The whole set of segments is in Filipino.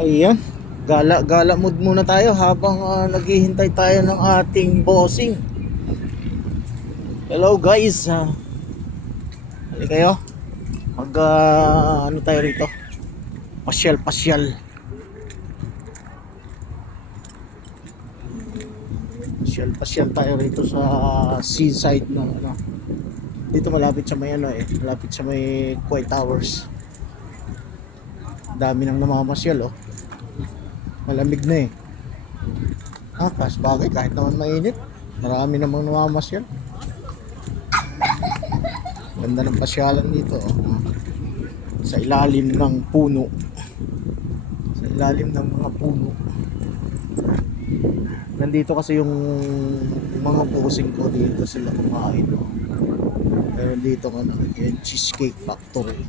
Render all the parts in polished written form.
Ayan, gala-gala mood muna tayo habang naghihintay tayo ng ating bossing. Hello guys, hali kayo. Mag ano tayo rito? Pasyal-pasyal. Pasyal-pasyal tayo rito sa seaside ng ano. Dito malapit sa may ano malapit sa may KUWAIT Towers. Dami nang namamasyal oh. Malamig na eh. Kas bagay kahit naman mainit. Marami namang namamasyal. Ganda ng pasyalan dito oh. Sa ilalim ng puno. Sa ilalim ng mga puno. Nandito kasi yung mga bossing ko dito sila kumain oh. Pero dito ano, yung Cheesecake Factory.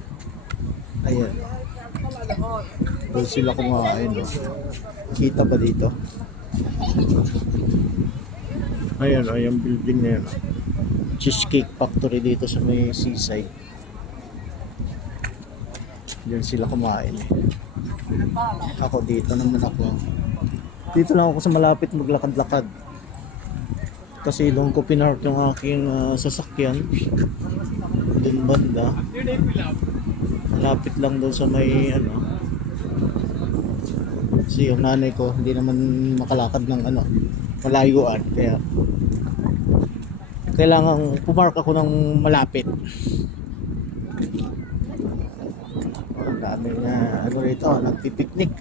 Ayan. Doon sila kumain oh. Kita ba dito? Ayan oh, yung building na yun oh. Cheesecake Factory dito sa may seaside. Diyan sila kumain eh. Ako dito naman ako. Dito lang ako sa malapit maglakad-lakad. Kasi doon ko pinark yung aking sasakyan. Doon banda. Malapit lang doon sa may ano. Kasi yung nanay ko hindi naman makalakad ng ano malayuan, kaya kailangan pumark ako ng malapit. Ang dami na ano rito, nagpipiknik.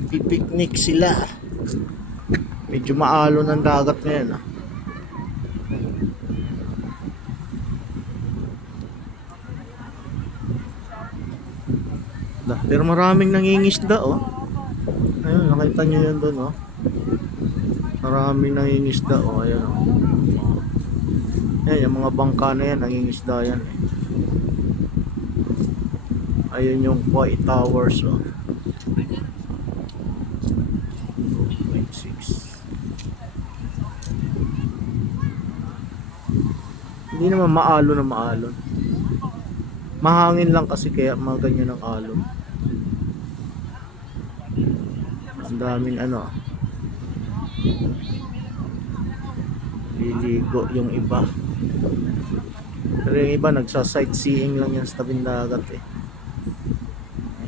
Nagpipiknik sila. Medyo maalon ang dagat ngayon ah. Pero maraming nangingisda oh. Ayun, nakita nyo yan doon oh. Maraming nangingisda oh, ayun oh. Ayan, yung mga bangka na yan, nangingisda yan. Ayun yung KUWAIT Towers oh. 2.6. Hindi naman maalon na maalon. Mahangin lang kasi kaya mga ganyan ang alon. Ang daming ano. Liligo yung iba. Pero yung iba nagsa-sightseeing lang yan sa tabing dagat eh.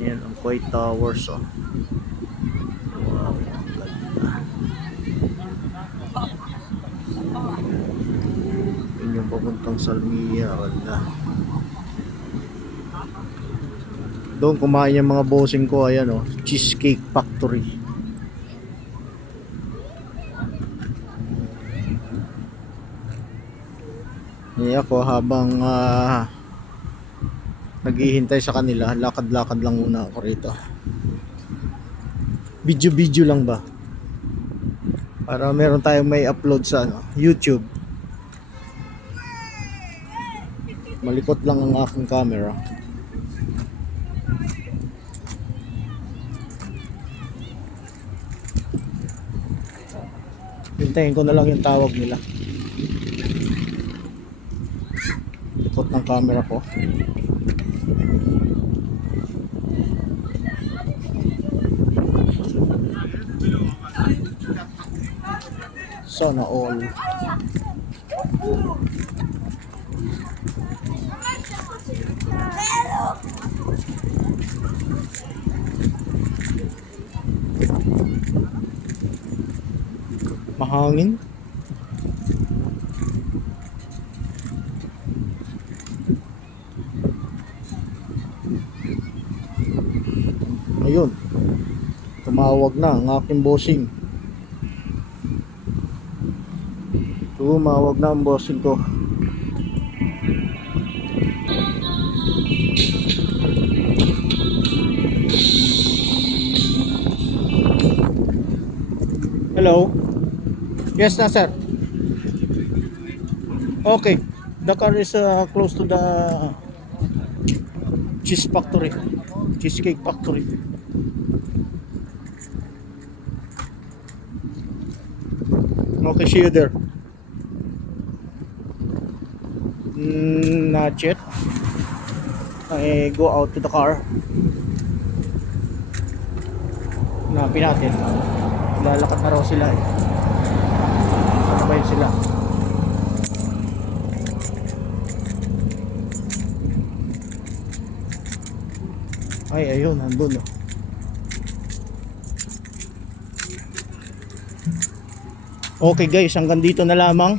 Ayan ang KUWAIT Towers oh. Wow, ang ganda. Yun yung papuntang Salmiya, wala. Doon kumain yung mga bossing ko, ayan oh, Cheesecake Factory. Ngayon ako habang naghihintay sa kanila, lakad-lakad lang muna ako rito. Video lang ba? Para meron tayong may upload sa ano, YouTube. Malikot lang ang aking camera. Hintayin ko na lang yung tawag nila. Likot ng camera ko. Sana all. Mahangin. Ayun. Tumawag na ang aking bossing. Tumawag na ang bossing ko. Hello. Yes na sir. Okay. The car is close to the Cheesecake Factory. Okay, see you there. Not yet. go out to the car. Hanapin natin. Lalakad na raw sila eh. Ano ba yun sila? Ay, ayun, nandun oh. Okay guys, hanggang dito na lamang.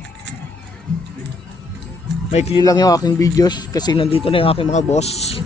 Maikli lang yung aking videos kasi nandito na yung aking mga boss.